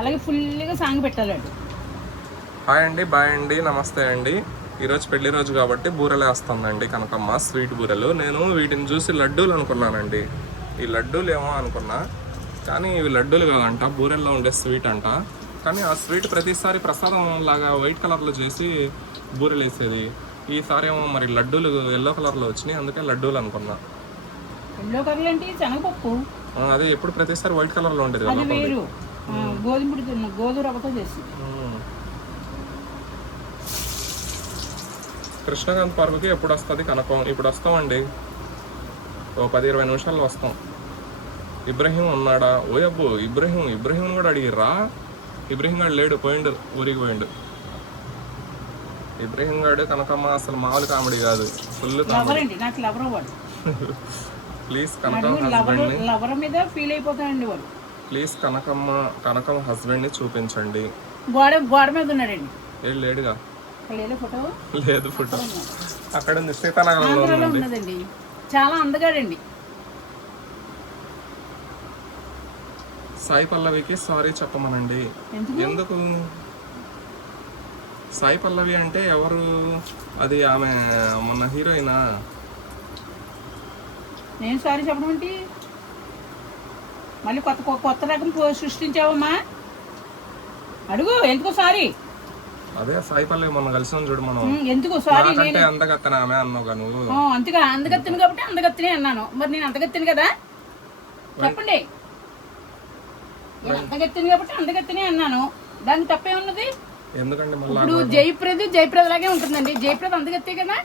అలాగే ఫుల్గా సాంగ్ పెట్టాలండి. హాయ్ అండి, బాయ్ అండి, నమస్తే అండి. ఈరోజు పెళ్లి రోజు కాబట్టి బూరెలు వేస్తుందండి కనకమ్మ, స్వీట్ బూరెలు. నేను వీటిని చూసి లడ్డూలు అనుకున్నానండి. ఈ లడ్డూలు ఏమో అనుకున్నా, కానీ ఇవి లడ్డూలు కాదంట, బూరెల్లో ఉండే స్వీట్ అంట. కానీ ఆ స్వీట్ ప్రతిసారి ప్రసాదం లాగా వైట్ కలర్లో చేసి బూరెలు వేసేది. ఈసారి ఏమో మరి లడ్డూలు ఎల్లో కలర్లో వచ్చినాయి, అందుకే లడ్డూలు అనుకున్నా. ఎల్లో కలర్ అంటే శనగపప్పు, అదే ఎప్పుడు ప్రతిసారి వైట్ కలర్లో ఉండేది అది కదా. వేరు. గోధుమ రవ్వతో చేసి. కృష్ణకాంత్ పార్కుకి ఎప్పుడు వస్తుంది కనకం? ఇప్పుడు వస్తామండి, ఓ 10-20 నిమిషాల్లో వస్తాం. ఇబ్రహీం ఉన్నాడా? ఓ అబ్బో, ఇబ్రహీం కూడా అడిగిర్రా? ఇబ్రహీం గారు లేడు, పోయిండు, ఊరికి పోయిండు. ఇబ్రహీం గారు కనకమ్మ అసలు మామూలు కామెడీ కాదు, ఫుల్ కామెడీ. నాకు లవర్ అవ్వడు. ప్లీజ్ కనకం హస్బెండ్ని, లవర్ మీద ఫీల్ అయిపోతాడండి వాడు. ప్లీజ్ కనకం హస్బెండ్ని చూపించండి. గోడ మీద ఉన్నాడండి. ఏడు లేడుగా? ఫోటో లేదు, ఫోటో అక్కడ ఉంది, సీతానగరంలో ఉన్నదండి. చాలా అందగాడండి. సాయి పల్లవికి సారీ చెప్పమనండి. ఎందుకు? సాయి పల్లవి అంటే ఎవరు? అది ఆమె మొన్న హీరోయినా? నేను సారీ చెప్పడం ఏంటి? మళ్ళీ కొత్త రకం సృష్టించావమ్మా, అడుగు. ఎందుకు సారీ? అదే సాయి పల్లవి మొన్న కలిసాం చూడు మనం. ఎందుకు సారీ? అంటే అందగత్తెన ఆమె అన్నావు నువ్వు. అంతగా అందగత్తిని కాబట్టి అందగత్తిని అన్నాను. మరి నేను అందగత్తిని కదా, చెప్పండి. నేను అందగత్తిని కాబట్టి అందగత్తిని అన్నాను, దానికి తప్పే ఉన్నది. ఎందుకంటే ఇప్పుడు జయప్రద లాగే ఉంటుందండి. జయప్రద అందగత్తే కదా,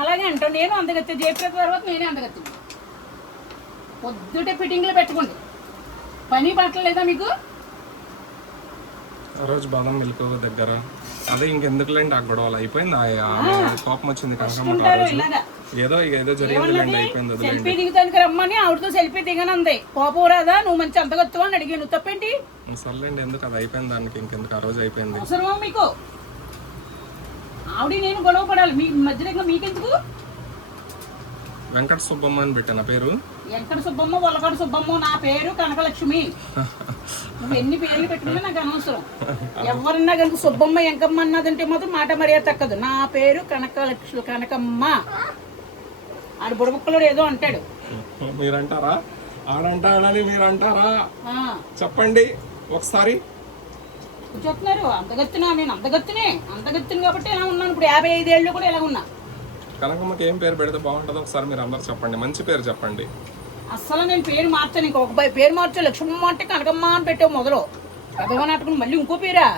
అలాగే అంటాను. నేను అందగత్తే, జయప్రద తర్వాత నేనే అందగత్తిని. పొద్దుటే ఫిట్టింగ్లో పెట్టుకోండి. పని పట్టలేదా మీకు? ఆ రోజు బాదం మిల్క్ దగ్గర అదే ఇంకెందుకులేండి, ఆ గొడవలు అయిపోయింది. కోపం వచ్చింది ఏదో జరిగింది, అయిపోయింది. సెల్ఫీ దిగుతానికి రమ్మని ఆవిడతో సెల్ఫీ దిగనుంది. కోపం రాదా? నువ్వు మంచి అంతగత్తువా అని అడిగాను, తప్పేంటి? సర్లేండి, ఎందుకు అది అయిపోయింది, దానికి ఇంకెందుకు, ఆ రోజు అయిపోయింది. అవసరమా మీకు? ఆవిడ నేను గొడవ పడాలి మీ మధ్యలో? మీకెందుకు? వెంకట సుబ్బమ్మ అని పెట్టాను పేరు. వెంకట సుబ్బమ్మ, వలకట సుబ్బమ్మ, నా పేరు కనకలక్ష్మి. నువ్వు ఎన్ని పేర్లు పెట్టుకున్నా నాకు అనవసరం. ఎవరన్నా కనుక సుబ్బమ్మ ఎంకమ్మ అన్నదంటే మాత్రం మాట మర్యాద తక్కదు. నా పేరు కనకలక్ష్మి, కనకమ్మ. ఆడు బుడబుక్కలో ఏదో అంటాడు. మీరంటారా? ఆడంటాడని మీరంటారా? చెప్పండి ఒకసారి. చెప్తున్నారు అంతగత్తినా? నేను అంతగత్తిని కాబట్టి ఎలా ఉన్నాను ఇప్పుడు. 55 ఏళ్ళు కూడా ఎలా ఉన్నా. కనకమ్మకి ఏం పేరు పెడితే బాగుంటుందో ఒకసారి మీరు అందరు చెప్పండి, మంచి పేరు చెప్పండి. అసలు నేను పేరు మార్చాను, ఇంకొక పేరు మార్చా. లక్ష్మమ్మ అంటే కనకమ్మ అని పెట్టావు మొదలు. పెద్దగా నాటుకుని మళ్ళీ ఇంకో పేరా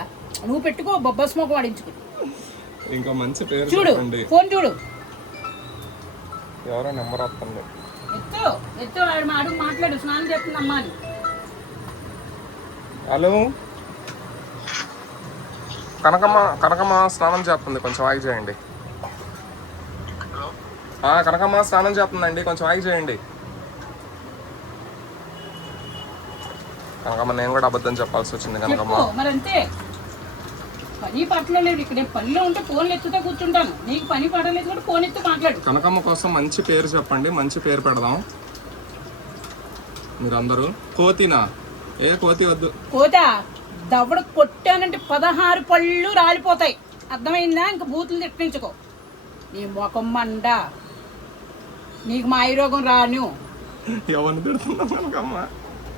నువ్వు పెట్టుకో, బొబ్బస్ మొక్క వాడించుకుని. ఇంకా మంచి పేరు చూడు, ఫోన్ చూడు, ఎవరో నెంబర్ వస్తుంది. ఎత్తు అడుగు, మాట్లాడు. స్నానం చేస్తుందమ్మా అని. హలో, కనకమ్మ స్నానం చేస్తుంది, కొంచెం ఆగి చేయండి. కనకమ్మ స్నానం చేస్తుందండి, కొంచెం ఆగి చేయండి. కనకమ్మ నేను కూడా అబద్ధం చెప్పాల్సి వచ్చింది. కనకమ్మ మరి అంతే, పని పట్టలేదు. ఇక్కడ పనిలో ఉంటే ఫోన్లు ఎత్తుతో కూర్చుంటాను. నీకు పని పడలేదు కూడా ఫోన్ ఎత్తు మాట్లాడు. కనకమ్మ కోసం మంచి పేరు చెప్పండి, మంచి పేరు పెడదాం మీరందరూ. కోతినా? ఏ కోతి వద్దు. కోత దవడ కొట్టానంటే 16 పళ్ళు రాలిపోతాయి, అర్థమైందా? ఇంకా బూతులు తిట్టించుకో. నీ ముఖం మండ, నీకు మాయరోగం రాను. ఎవరిని తిడుతున్నా కనకమ్మ?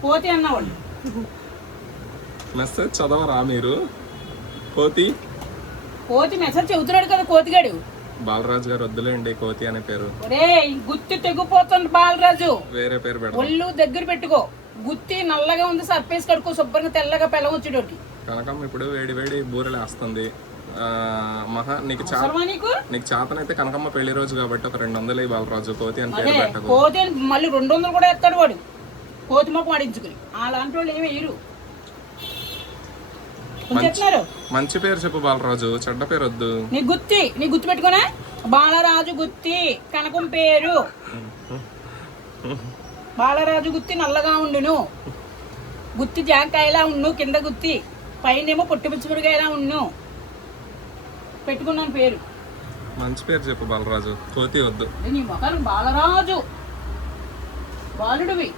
కోతి అన్నవాళ్ళు. మెసేజ్ చదవరా మీరు? కోతి మెసేజ్ చెబుతున్నాడు కదా కోతిగాడు. బాలరాజు గారు వద్దులేండి కోతి అనే పేరు. గుత్తి తెగిపోతుంది బాలరాజు. వేరే పేరు పెడదాం. ఒళ్ళు దగ్గర పెట్టుకో. గుత్తి నల్లగా ఉంది, సర్పేసి కడుకో శుభ్రంగా, తెల్లగా పెళ్ళం వచ్చేటోడికి. కనకమ్మ ఇప్పుడు వేడి బూరెలు వేస్తుంది. నీకు చేతనైతే కనకమ్మ పెళ్లి రోజు కాబట్టి ఒక 200 బాలరాజు. కోతి అని పేరు పెట్టకు. కోతి అని మళ్ళీ 200 కూడా ఎత్తాడు వాడు, కోతి మొక్క వాడించుకుని. అలాంటి వాళ్ళు ఏమి వేయరు. మంచి పేరు చెప్పు బాలరాజు, చెడ్డ పేరు వద్దు. నీ గుర్తు పెట్టుకున్నా? బాలరాజు గుత్తి, కనకం పేరు. బాలరాజు గుత్తి నల్లగా ఉండును, గుత్తి జాంకాయలా ఉండు, కింద గుత్తి పైనేమో పొట్టిపుచ్చుముడికాయలా ఉండు. పెట్టుకున్నాను పేరు. మంచి పేరు చెప్పు బాలరాజు, కోతి వద్దు. నీ మొఖానికి బాలరాజు, బాలుడివి.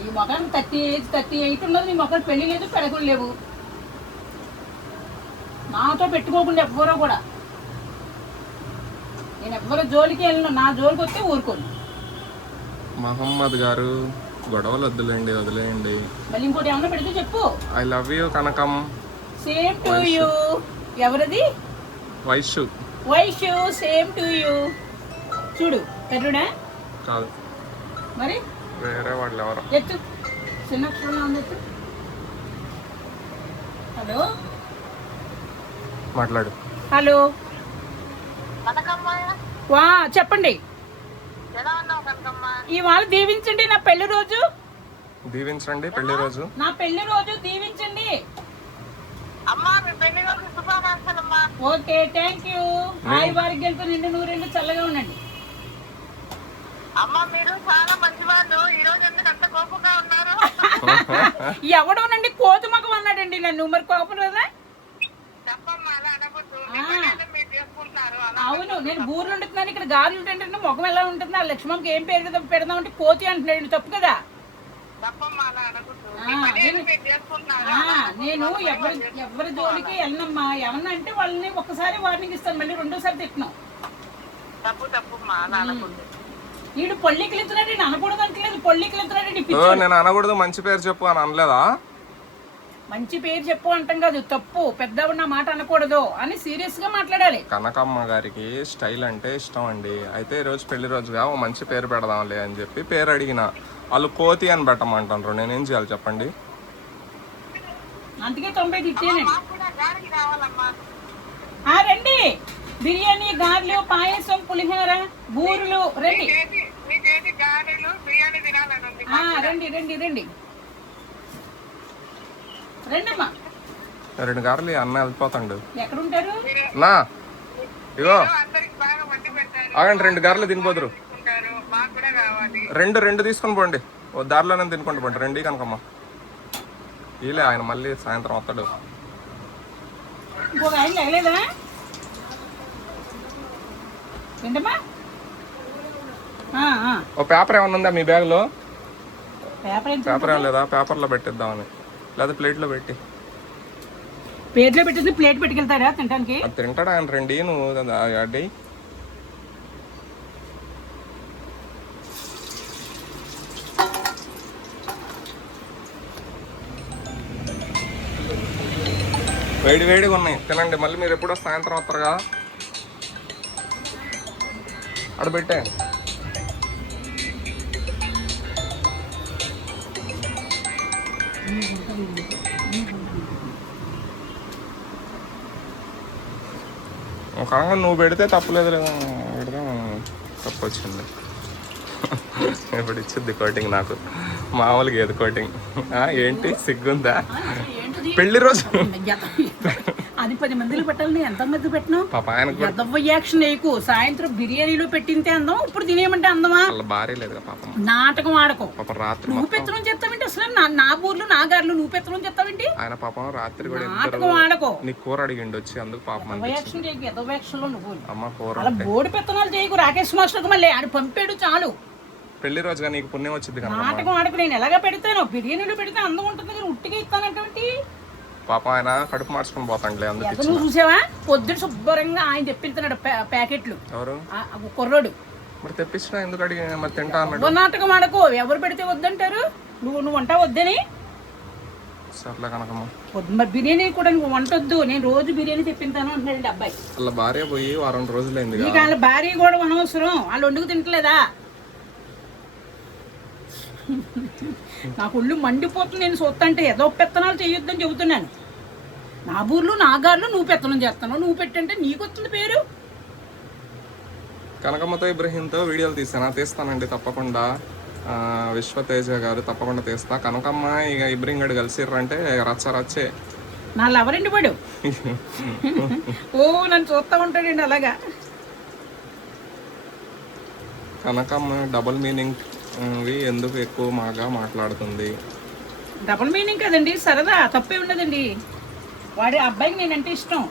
నీ మొఖానికి 38 ఉన్నది, నీ మొఖానికి పెళ్లి లేదు, పెడకులు లేవు. నాతో పెట్టుకోకుండా ఎవ్వరో కూడా. నేను ఎవ్వరో జోలికి వెళ్ళను, నా జోలికి వస్తే ఊరుకోను. మహమ్మద్ గారు గొడవలు వద్దులేండి, వదిలేయండి. మళ్ళీ ఇంకోటి ఏమన్నా పెడితే చెప్పు. I love you Kanakam. Same to you. ఎవరిది? Vaishu. Vaishu same to you. చూడు పెట్టుడా కాదు మరి వేరే వాళ్ళు ఎవరు. ఎత్తు చిన్న అక్షరంలో ఉంది, ఎత్తు. హలో మాట్లాడు. హలో వా చెప్పండి. ఇవాళ దీవించండి నా పెళ్లి రోజు. దీవించండి పెళ్లి రోజు. నా పెళ్లి రోజు దీవించండి. Okay thank you. హాయ్ వారికి గెలుపు నిండు నూరెండు చల్లగా ఉండండి. ఎవడోనండి కోతుమకం అన్నాడండి నన్ను. మరి కోపం లేదా? అవును, నేను బూర్లు ఉంటున్నాను, ఇక్కడ గాలి ఉంటుంటే ముఖం ఎలా ఉంటుంది? ఆ లక్ష్మణకి ఏం పేరు పెడదామంటే కోతి అంటున్నాడు. తప్పు కదా? నేను ఎవరి జోలికి వెళ్ళనమ్మా. ఏమన్నా అంటే వాళ్ళని ఒక్కసారి వార్నింగ్ ఇస్తాను, మళ్ళీ రెండోసారి తిట్టినాం. వీడు పొల్లికిలుతున్నాడు, నేను అనకూడదు అంటలేదు. పొల్లికిలుతున్నాడు. నేను అనకూడదు, మంచి పేరు చెప్పు అని అనలేదా? మంచి పేరు చెప్పు అంటాం కాదు, తప్పు. పెద్దవాడు నా మాట అనకూడదు అని సీరియస్ గా మాట్లాడాలి. కనకమ్మ గారికి స్టైల్ అంటే ఇష్టం అండి. అయితే ఈ రోజు పెళ్లి రోజుగా ఓ మంచి పేరు పెడదాంలే అని చెప్పి పేరు అడిగిన. వాళ్ళు కోతి అని పెట్టమంటారు. నేనేం చేయాలి చెప్పండి? అందుకే 90 తిట్టేనండి. రండి, బిర్యానీ, గారెలు, పాయసం, పులిహోర, బూరులు రండి. రండి రండి రండి రండమ్మా. 2 గారెలు అన్న వెళ్ళిపోతాడు. ఎక్కడుంటారు? నా ఇగో ఆగండి, 2 గారెలు తినిపోదురు. 2 తీసుకొని పోండి. ఓ దారిలోనే తినుకుంటూ పోండి. 2 కనకమ్మ. ఈలే ఆయన మళ్ళీ సాయంత్రం వస్తాడు. ఇంకొక ఆయన లేగలేదా? ఏంటమ్మా? ఓ పేపర్ ఏమన్నా ఉందా మీ బ్యాగ్ లో? పేపర్ ఏం లేదా? పేపర్లో పెట్టిద్దామని, లేదా ప్లేట్లో పెట్టి. ప్లేట్లో పెట్టేసి ప్లేట్ పెట్టుకెళ్తారా తినడానికి? అది తింటాడా ఆయన? 2 నువ్వు అడ్డి. వేడిగా ఉన్నాయి, తినండి. మళ్ళీ మీరు ఎప్పుడో సాయంత్రం వస్తారుగా, అక్కడ పెట్టే. ఒక నువ్వు పెడితే తప్పులేదు, పెడితే తప్పు వచ్చింది. ఇప్పుడు ఇచ్చింది కోటింగ్ నాకు, మామూలుగా ఏది కోటింగ్. ఏంటి సిగ్గుందా? పెళ్లి రోజు అది 10 మందిలో పెట్టాలని ఎంత మంది పెట్టినావు? పాప ఆయన యాక్షన్ వేయకు. సాయంత్రం బిర్యానీలో పెట్టింటే అందం, ఇప్పుడు తినేయమంటే అందమా? భార్య లేదు పాపం. నాటకం ఆడకో. పాప రాత్రి నువ్వు పెత్తనం చేస్తావేంటి? అసలు నా బూర్లు నా గారులు నువ్వు పెత్తనం చేస్తావేంటి? ఆయన పాపం రాత్రి కూడా నాటకం ఆడకో. నీ కూర అడిగిండి వచ్చి, అందుకు పాపం యాక్షన్ చేయకు. యాక్షన్ లో నువ్వు అమ్మ కూర అలా బోర్డు పెత్తనాలు చేయకు. రాకేష్ మాస్టర్ మళ్ళీ ఆడు పంపాడు చాలు. పెళ్లి రోజుగా నీకు పుణ్యం వచ్చింది కదా. నాటకం ఆడకు. నేను ఎలాగా పెడతాను? బిర్యానీలో పెడితే అందం ఉంటుంది కానీ ఉట్టిగా ఇస్తానంటే పాప ఆయన కడుపు మార్చుకుని పోతాండిలే. అందుకు నువ్వు చూసావా? పొద్దున శుభ్రంగా ఆయన తెప్పిస్తున్నాడు ప్యాకెట్లు. ఎవరు? కుర్రోడు. మరి తెప్పించినా ఎందుకు అడిగి మరి తింటా అన్నాడు. నాటకం ఆడకు. ఎవరు పెడితే వద్దంటారు? నువ్వు వంట వద్దని. సర్లే కనకమ్మ. మరి బిర్యానీ కూడా నువ్వు వంటొద్దు, నేను రోజు బిర్యానీ తెప్పింతాను అంటున్నాడు అబ్బాయి. వాళ్ళ భార్య పోయి 1 వారం రోజులైంది. నీకు వాళ్ళ భార్య కూడా అనవసరం, వాళ్ళు వండుకు తింటలేదా? నాకు ఒళ్ళు మండిపోతుంది నేను చూస్తుంటే. ఏదో పెత్తనాలు చేయొద్దని చెబుతున్నాను. నా బూర్లు నా గారులు నువ్వు పెత్తనం చేస్తాను. నువ్వు పెట్టంటే నీకు వస్తుంది పేరు. కనకమ్మతో ఇబ్రహీంతో వీడియోలు తీస్తానండి తప్పకుండా. విశ్వతేజ గారు తప్పకుండా తీస్తా. కనకమ్మ ఇక ఇబ్రహీం గడు కలిసిర్రంటే రచ్చే. నా లవరండి వాడు. ఓ నన్ను చూస్తా ఉంటాడండి అలాగా. కనకమ్మ డబుల్ మీనింగ్ ఎందుకు ఎక్కువ మాగా మాట్లాడుతుంది? డబుల్ మీనింగ్ కదండి, సరదా. తప్పే ఉండదండి. వాడి అబ్బాయికి నేనంటే ఇష్టం.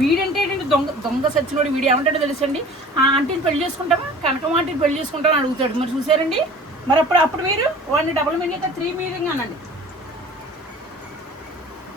వీడంటే ఏంటంటే దొంగ సచ్చినోడు. వీడు ఏమంటాడో తెలుసండి, ఆ ఆంటీని పెళ్లి చేసుకుంటావా, కనకమ్మ ఆంటీని పెళ్లి చేసుకుంటావా అని అడుగుతాడు. మరి చూసారండి, మరి అప్పుడు మీరు వాడిని డబుల్ మీనింగ్ 3 మీనింగ్ అనండి.